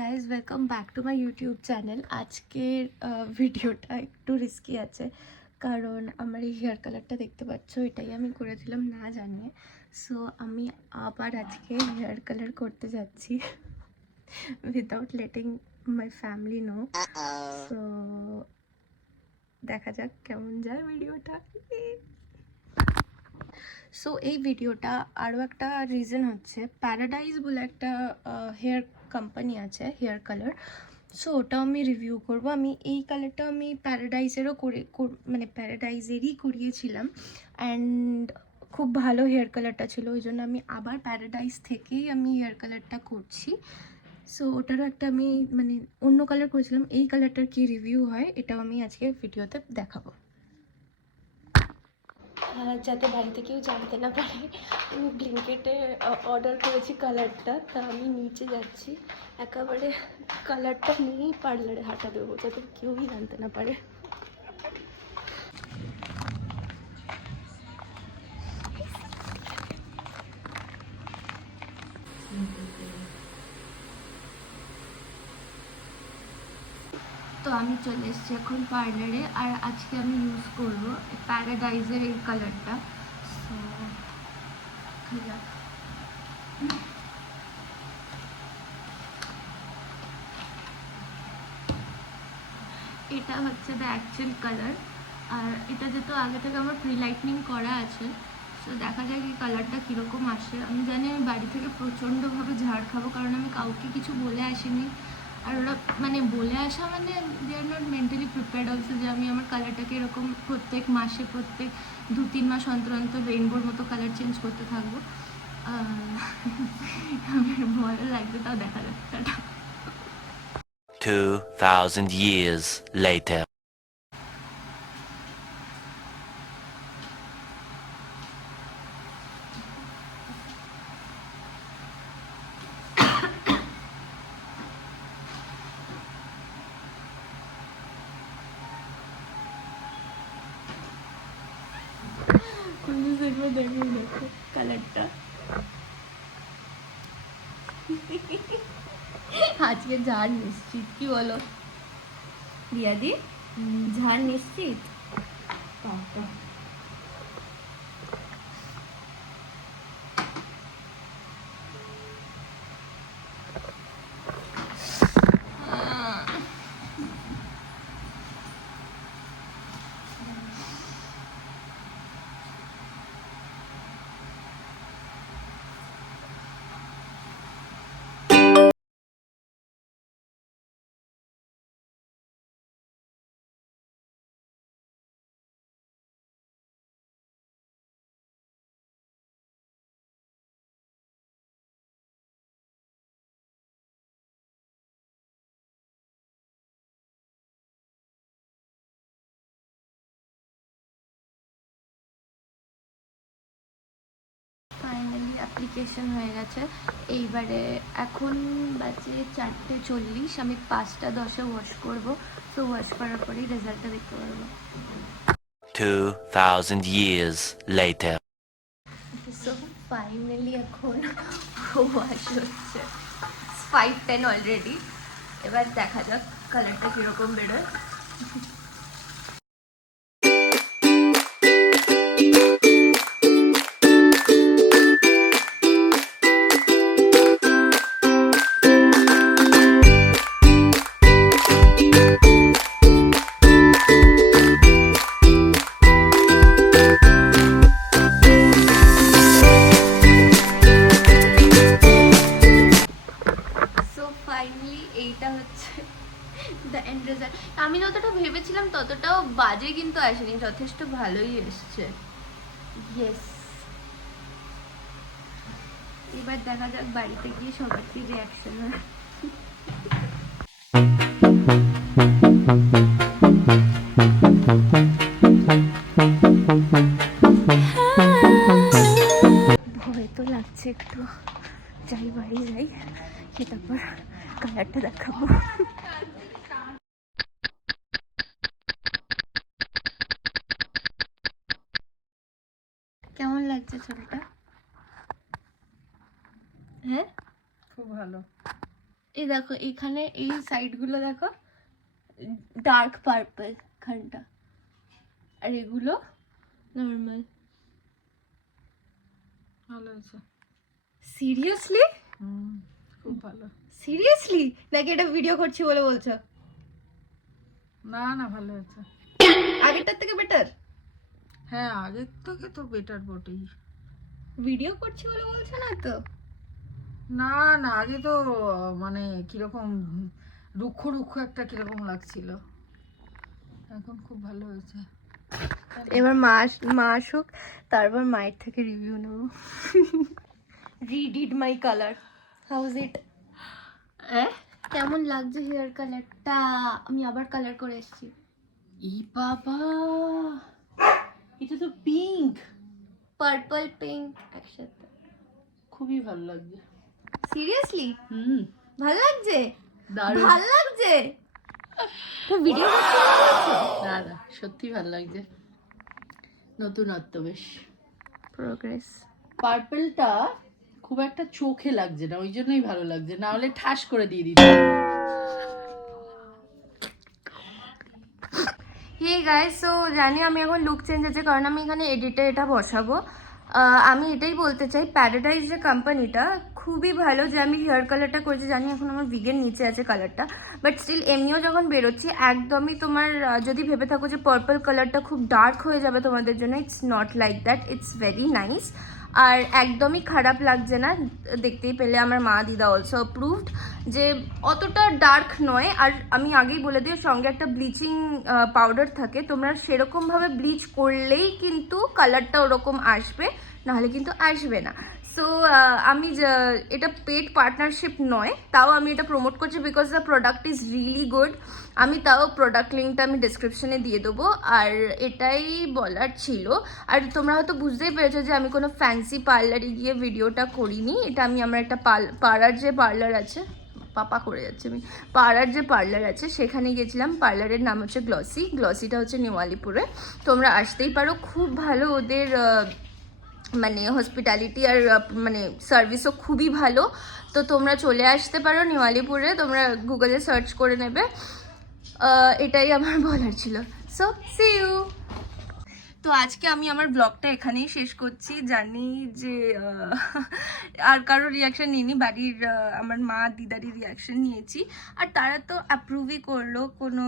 Guys welcome back to my YouTube channel. আজকের ভিডিওটা একটু রিস্কি আছে, কারণ আমার এই হেয়ার কালারটা দেখতে পাচ্ছ, এটাই আমি করেছিলাম না জানিয়ে। সো আমি আবার আজকে হেয়ার কালার করতে যাচ্ছি without letting my family know. So দেখা যাক কেমন যায় ভিডিওটা। সো এই ভিডিওটা আরও একটা রিজন হচ্ছে, প্যারাডাইজ বলে একটা হেয়ার কোম্পানি আছে হেয়ার কালার। সো ওটাও আমি রিভিউ করব। আমি এই কালারটা আমি প্যারাডাইজেরও মানে প্যারাডাইজেরই করিয়েছিলাম, অ্যান্ড খুব ভালো হেয়ার কালারটা ছিল, ওই জন্য আমি আবার প্যারাডাইজ থেকেই আমি হেয়ার কালারটা করছি। সো ওটারও একটা আমি মানে অন্য কালার করেছিলাম, এই কালারটার কি রিভিউ হয় এটাও আমি আজকে ভিডিওতে দেখাবো। যাতে বাড়িতে কেউ জানতে না পারে আমি ব্লিঙ্কেটে অর্ডার করেছি কালারটা, তা আমি নিচে যাচ্ছি, একেবারে কালারটা নিয়েই পার্লারে হাঁটা দেবো যাতে কেউই জানতে না পারে। তো আমি চলে এসেছি এখন পার্লারে, আর আজকে আমি ইউজ করবো প্যারাডাইজের এই কালারটা। সো এটা হচ্ছে দ্য অ্যাকচুয়াল কালার, আর এটা যেহেতু আগে থেকে আমার প্রি লাইটনিং করা আছে, সো দেখা যাক এই কালারটা কীরকম আসে। আমি জানি আমি বাড়ি থেকে প্রচণ্ডভাবে ঝাড় খাবো, কারণ আমি কাউকে কিছু বলে আসিনি, আর ওরা মানে বলে আসা মানে they are not mentally prepared also যে আমি আমার কালারটাকে এরকম প্রত্যেক মাসে প্রত্যেক 2-3 মাস অন্তর অন্তর রেইনবোর মতো কালার চেঞ্জ করতে থাকবো। আমার ভালো লাগবে, তাও দেখা যাচ্ছে। 2000 years later. দেখো কালারটা আজকে ঝাড় নিশ্চিত, কি বলো রিয়াদি? ঝাড় নিশ্চিত। ফাইনালি অ্যাপ্লিকেশন হয়ে গেছে। এইবারে এখন বাজে 4:40, আমি 5:10 ওয়াশ করব। সো ওয়াশ করার পরেই রেজাল্টটা দেখতে পারবো। 2000 years later. সো ফাইনালি এখন ওয়াশ হচ্ছে, 5:10 অলরেডি। এবার দেখা যাক কালারটা কীরকম বেরোয়। এইটা হচ্ছে দ্য এন্ড রেজাল্ট। আমি যতটা ভেবেছিলাম ততটাও বাজে কিন্তু আসেনি, যথেষ্ট ভালোই এসছে। ইয়েস, এবার দেখা যাক বাড়িতে গিয়ে সবার কি রিয়াকশন হয়। ভয় তো লাগছে একটু, যাই বাড়ি যাই, তারপর কালারটা দেখাবো। কেমন লাগছে ছবিটা? হ্যাঁ, খুব ভালো। এই দেখো এখানে এই সাইডগুলো দেখো ডার্ক পার্পল খানটা, আর এগুলো নর্মাল। ভালো হয়েছে। সিরিয়াসলি? খুব ভালো। সিরিয়াসলি নাকি এটা ভিডিও করছি বলে বলছো? না না, ভালো হয়েছে। আগেরটার থেকে বেটার? হ্যাঁ, আগের থেকে তো বেটার বটেই। ভিডিও করছি বলে বলছো না তো? না না, আগে তো মানে কিরকম রুক্ষ রুক্ষ একটা কিরকম লাগছিল, এখন খুব ভালো হয়েছে। এবার মা আসুক, তারপর মায়ের থেকে রিভিউ নেব। রিডিড মাই কালার, হাউজ ইট? কেমন লাগছে হেয়ার কালারটা? আমি আবার কালার করে এসেছি। ই বাবা, এটা তো পিঙ্ক, পার্পল পিঙ্ক একসাথে, খুবই ভালো লাগছে। সিরিয়াসলি হুম, ভালো লাগছে? দারুণ। ভালো লাগছে তো ভিডিও না না, সত্যি ভালো লাগছে, নতুনত্ব বেশ। প্রোগ্রেস। পার্পলটা খুব একটা চোখে লাগছে না, ওই জন্যই ভালো লাগছে, না হলে ঠাস করে দিয়ে দিত। হে গাইস, সো জানি আমি এখন লুক চেঞ্জ আছে কারণ আমি এখানে এডিটে এটা বসাবো। আমি এটাই বলতে চাই, প্যারাডাইজ যে কোম্পানিটা খুবই ভালো, যে আমি হেয়ার কালারটা করেছি, জানি এখন আমার উইগের নিচে আছে কালারটা, বাট স্টিল এমনিও যখন বেরোচ্ছি একদমই তোমার যদি ভেবে থাকো যে পার্পল কালারটা খুব ডার্ক হয়ে যাবে তোমাদের জন্য, it's not like that, it's very nice. আর একদমই খারাপ লাগছে না, দেখতেই পেলে আমার মা দিদা অলসো অ্যাপ্রুভড যে অতটা ডার্ক নয়। আর আমি আগেই বলে দিই সঙ্গে একটা ব্লিচিং পাউডার থাকে, তোমরা সেরকমভাবে ব্লিচ করলেই কিন্তু কালারটা ওরকম আসবে, নাহলে কিন্তু আসবে না। সো আমি এটা পেড পার্টনারশিপ নয়, তাও আমি এটা প্রমোট করছি because the product is really good. আমি তাও প্রোডাক্ট লিঙ্কটা আমি ডিসক্রিপশনে দিয়ে দেবো। আর এটাই বলার ছিল। আর তোমরা হয়তো বুঝতেই পেরেছো যে আমি কোনো ফ্যান্সি পার্লারে গিয়ে ভিডিওটা করিনি, এটা আমি আমার একটা পাড়ার যে পার্লার আছে, পাপা করে যাচ্ছে আমি, পাড়ার যে পার্লার আছে সেখানে গেছিলাম। পার্লারের নাম হচ্ছে গ্লসি, গ্লসিটা হচ্ছে নিউ আলিপুরে, তোমরা আসতেই পারো, খুব ভালো ওদের মানে হসপিটালিটি আর মানে সার্ভিসও খুবই ভালো। তো তোমরা চলে আসতে পারো নিউ আলিপুরে, তোমরা গুগলে সার্চ করে নেবে। এটাই আমার বলার ছিল। So see you. তো আজকে আমি আমার ব্লগটা এখানেই শেষ করছি। জানি যে আর কারোর রিয়াকশন নিইনি, বাড়ির আমার মা দিদারই রিয়াকশন নিয়েছি, আর তারা তো অ্যাপ্রুভই করলো, কোনো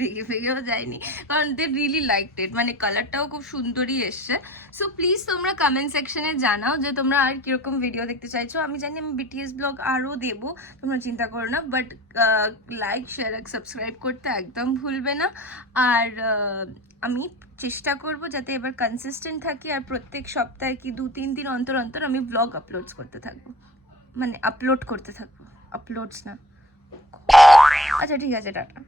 রেগে ফেগেও যায়নি, কারণ দে রিয়েলি লাইকড ইট, মানে কালারটাও খুব সুন্দরই এসছে। সো প্লিজ তোমরা কমেন্ট সেকশনে জানাও যে তোমরা আর কীরকম ভিডিও দেখতে চাইছো। আমি জানি আমি বিটিএস ব্লগ আরও দেবো, তোমরা চিন্তা করো না, বাট লাইক শেয়ার আর সাবস্ক্রাইব করতে একদম ভুলবে না। আর আমি চেষ্টা করব যাতে এবার কনসিস্টেন্ট থাকি, আর প্রত্যেক সপ্তাহে কি 2-3 দিন অন্তর অন্তর আমি ব্লগ আপলোড করতে থাকবো, আপলোডস না। আচ্ছা ঠিক আছে, টাটা।